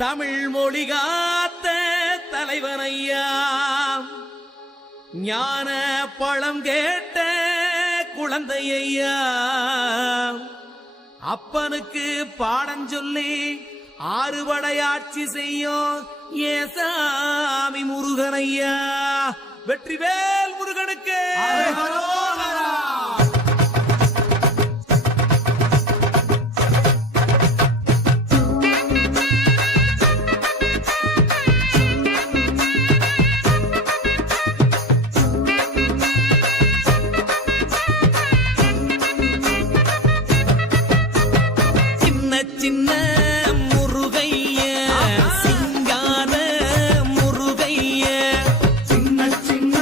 தமிழ் மொழி காத்த தலைவனையா, ஞான பழம் கேட்ட குழந்தையா, அப்பனுக்கு பாடம் சொல்லி ஆறுபடையாட்சி செய்யும் ஏசாமி முருகனையா. வெற்றிவேல் முருகனுக்கு. சின்ன முருகைய சிங்கார முருகைய, சின்ன சின்ன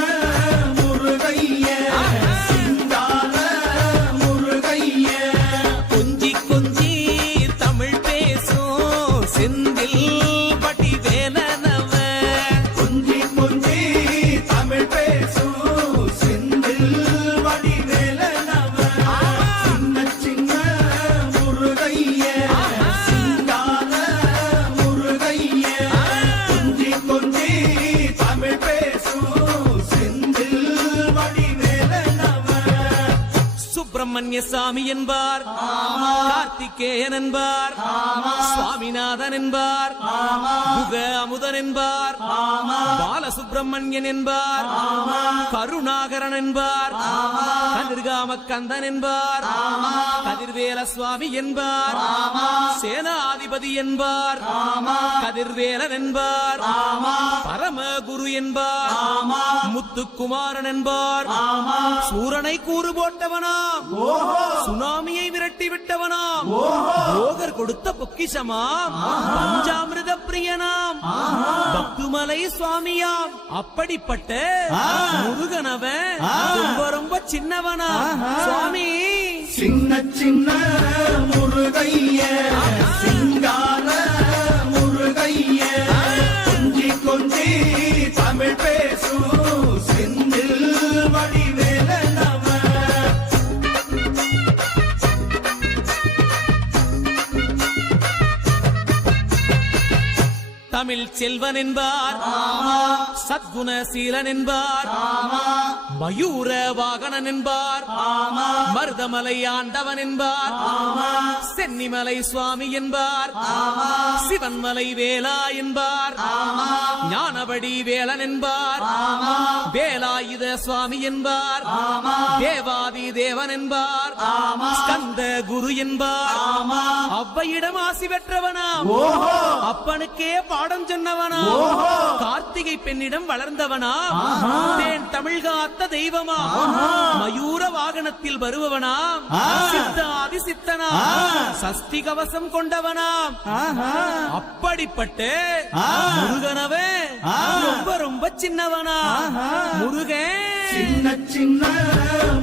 முருகைய சிங்கார முருகைய, கொஞ்சி கொஞ்சி தமிழ் பேசும் செந்தில் பட்டி வேலனவ, கொஞ்சி கொஞ்சி தமிழ் பேசும் செந்தில் வடிவேலனவ. சின்ன சின்ன முருகைய சிங்கார முருகைய, கொஞ்சி கொஞ்சி தமிழ் பேசும் செந்தில் வடிவேலனவ. சுப்பிரமணிய சாமி என்பார், கார்த்திகேயன் என்பார், சுவாமிநாதன் என்பார், முக அமுதன் என்பார், பாலசுப்பிரமணியன் என்பார், கருணாகரன் என்பார், கதிர்காம கந்தன் என்பார், கதிர்வேல சுவாமி என்பார், சேனாதிபதி என்பார், கதிர்வேலன் என்பார், பரமகுரு என்பார், முத்துக்குமாரன் என்பார், சூரனை கூறு போட்டவனாம், சுனாமியை விரட்டி விட்டவனாம், போகர் கொடுத்த பொக்கிஷமாம், பஞ்சாமிர்த பிரியனாம், பக்துமலை சுவாமியாம். அப்படிப்பட்ட முருகனவன் ரொம்ப ரொம்ப சின்னவனா சுவாமி. சின்ன சின்ன முருகைய சிங்கார முருகைய, கொஞ்சி கொஞ்சி தமிழ் பேசும் செந்தில் வடிவேலனவ. தமிழ் செல்வன் என்பார், சத்குணசீலன் என்பார், மயூர வாகனன் என்பார், மருதமலை ஆண்டவன் என்பார், சென்னிமலை சுவாமி என்பார், சிவன்மலை வேலா என்பார், ஞானபடி வேலன் என்பார், வேலாயுத சுவாமி என்பார், தேவாதி தேவன் என்பார், ஸ்கந்த குரு என்பார், அவ்வையிடம் ஆசி பெற்றவனாம், அப்பனுக்கே பாடம் சொன்னவனா, கார்த்திகை பெண்ணிடம் வளர்ந்தவனா, தேன் தமிழ் காத்த தெய்வமா, மயூர வாகனத்தில் வருபவனாம், சித்தாதி சித்தனா, சஷ்டி கவசம் கொண்டவனாம். அப்படிப்பட்ட முருகனவே ரொம்ப ரொம்ப சின்னவனா முருகன். சின்ன சின்ன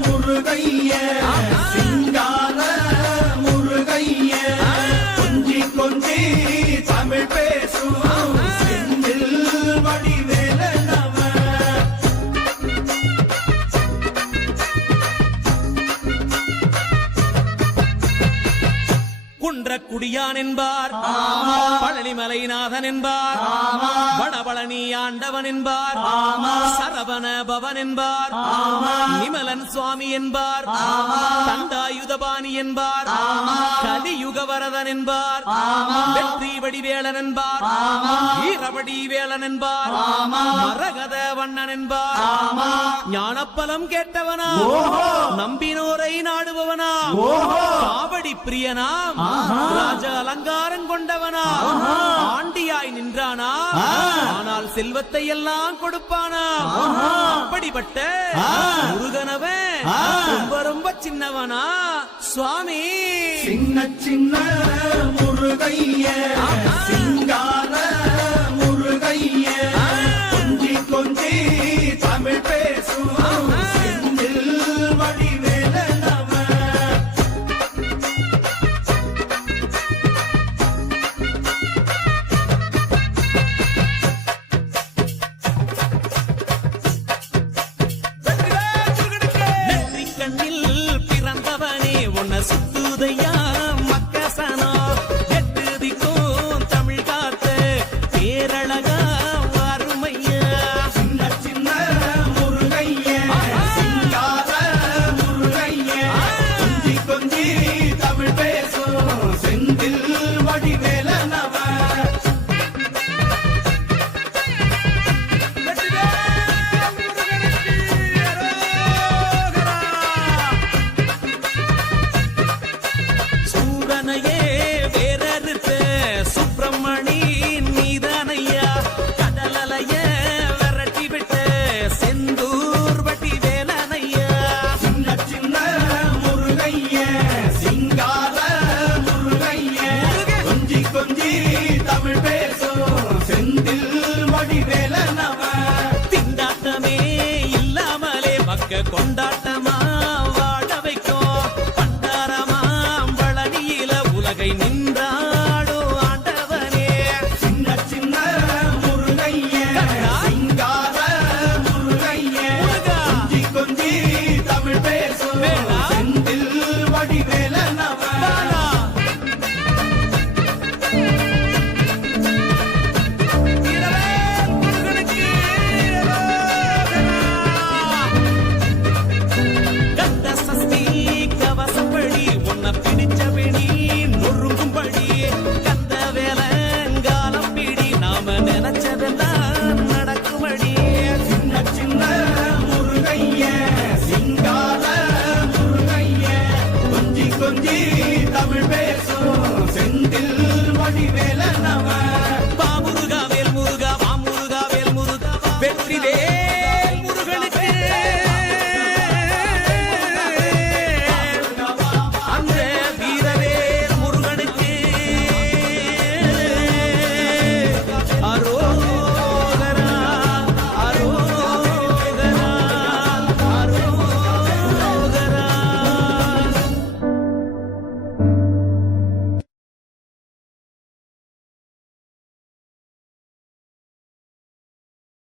முருகைய சிங்கார முருகைய, கொஞ்சி கொஞ்சி தமிழ் பேசும் செந்தில் வடிவேலனவ. குன்றக்குடியான் என்பார், பழனிமலைநாதன் என்பார், வடபழனி ஆண்டவன் என்பார், சரவண பவன் என்பார், நிமலன் சுவாமி என்பார், தண்டாயுதபாணி என்பார், கலியுகவரதன் என்பார், வெற்றி வடிவேலன் என்பார், வீரபடி வேலன் என்பார், மரகத வண்ணன் என்பார், ஞானப்பலம் கேட்டவனா, நம்பினோரை நாடுபவனா, காவடி பிரியனாம், ராஜ அலங்காரம் கொண்டவனா, ஆண்டியாய் நின்றானா, ஆனால் செல்வத்தை எல்லாம் கொடுப்பானா. அப்படிப்பட்ட முருகனவன் ரொம்ப ரொம்ப சின்னவனா சுவாமி. சின்ன சின்ன முருகைய சிங்கார முருகைய, கொஞ்சி கொஞ்சி தமிழ் பேசும் செந்தில் வடிவேலனவ. சுத்துதையா மக்கசனோ, எட்டு திக்கும் கொஞ்சி தமிழ் பேசும் செந்தில் வடிவேலனவ திண்டாட்டமே இல்லாமலே பக்க கொண்டாட்டமா வாழ வைக்கும் பண்டாரமாம் பழனியில உலகை நின்றாடும் ஆண்டவனே சின்ன சின்ன முருகைய சிங்கார முருகைய முருகா. கொஞ்சி கொஞ்சி தமிழ் பேசும் வேளா. செந்தில் வடிவேலனவ பாலா. வீரவேல் முருகனுக்கு கந்த சஷ்டி கவசப்படி உன்னை பிடிச்சபடி நொறுங்கும்படி கந்த வேலங்காலம் பிடி நாம நினைச்சதெல்லாம் நடக்கும்படி சின்ன சின்ன முருகைய சிங்கார முருகைய கொஞ்சி கொஞ்சி தமிழ் பேசும் செந்தில் வடிவேலனவ